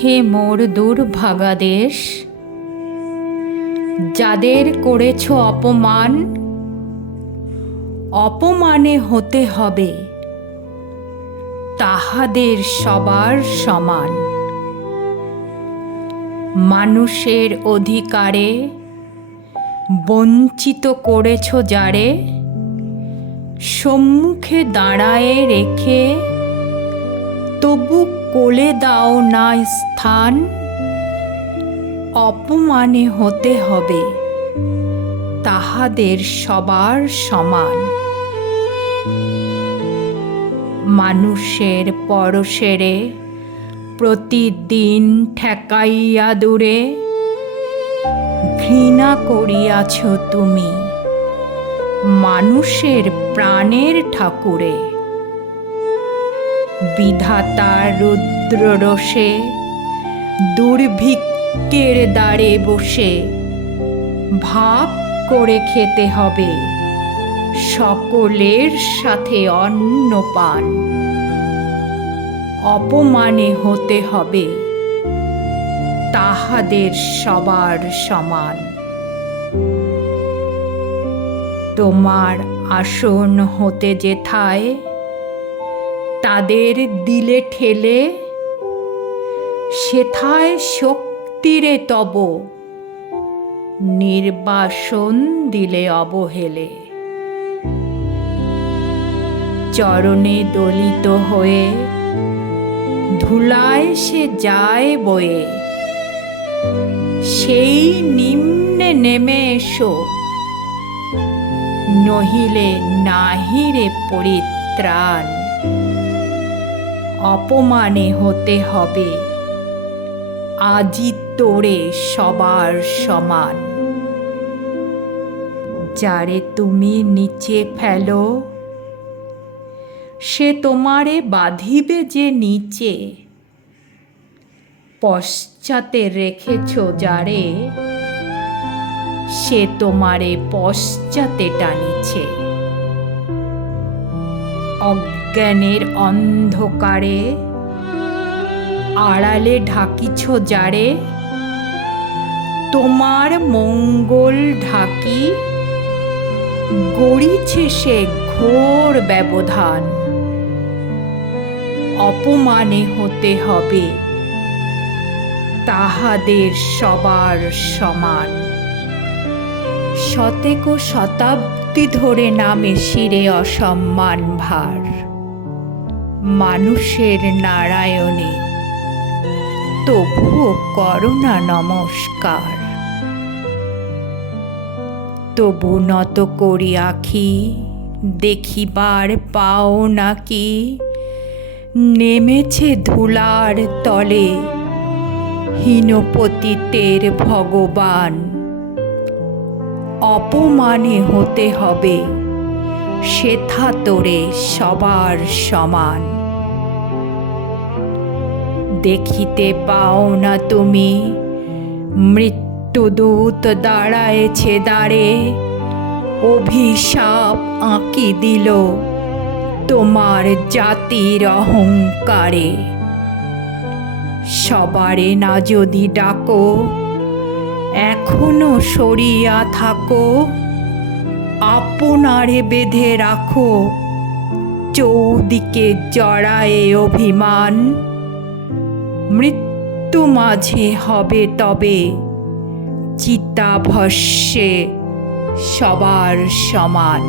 হে মোর দুর্ভাগা দেশ, যাদের করেছ অপমান, অপমানে হতে হবে তাহাদের সবার সমান। মানুষের অধিকারে বঞ্চিত করেছ যারে, সম্মুখে দাঁড়ায়ে রেখে তবু কোলে দাও না স্থান। অপমানে হতে হবে তাহাদের সবার সমান। মানুষের পরশেরে প্রতিদিন ঠেকাইয়া দূরে, ঘৃণা করিয়াছ তুমি মানুষের প্রাণের ঠাকুরে। বিধাতার রুদ্ররোষে দুর্ভিক্ষের দ্বারে বসে ভাগ করে খেতে হবে সকলের সাথে অন্নপান। অপমানে হতে হবে তাহাদের সবার সমান। তোমার আসন হতে যেথায় তাদের দিলে ঠেলে, সেথায় শক্তিরে তব নির্বাসন দিলে অবহেলে। চরণে দলিত হয়ে ধুলায় সে যায় বয়ে, সেই নিম্নে নেমে এসো, নহিলে নাহিরে পরিত্রাণ। অপমানে হতে হবে আজি তোরে সবার সমান। যারে তুমি নিচে ফেলো, সে তোমারে বাঁধিবে যে নিচে। পশ্চাতে রেখেছ যারে, সে তোমারে পশ্চাতে টানিছে। অজ্ঞানের অন্ধকারে আড়ালে ঢাকিছ যারে, তোমার মঙ্গল ঢাকি গড়িছে সে ঘোর ব্যবধান। অপমানে হতে হবে তাহাদের সবার সমান। শতেক শতাব্দী ধরে নামে শিরে অসম্মান ভার, মানুষের নারায়ণে তবুও করোনা নমস্কার। তবু নত করি আখি দেখিবার পাও নাকি, নেমেছে ধুলার তলে হীনপতিতের ভগবান। অপমানে হতে হবে সেথা তোরে সবার সমান। দেখিতে পাও না তুমি মৃত্যুদূত দাঁড়ায়েছে দ্বারে, অভিশাপ আঁকি দিল তোমার জাতির অহংকারে। সবারে না যদি ডাকো, এখনো সরিয়া থাকো, আপনারে বেঁধে রাখো চৌদিকে জড়ায়ে অভিমান। মৃত্যু মাঝে হবে তবে চিতাভস্মে সবার সমান।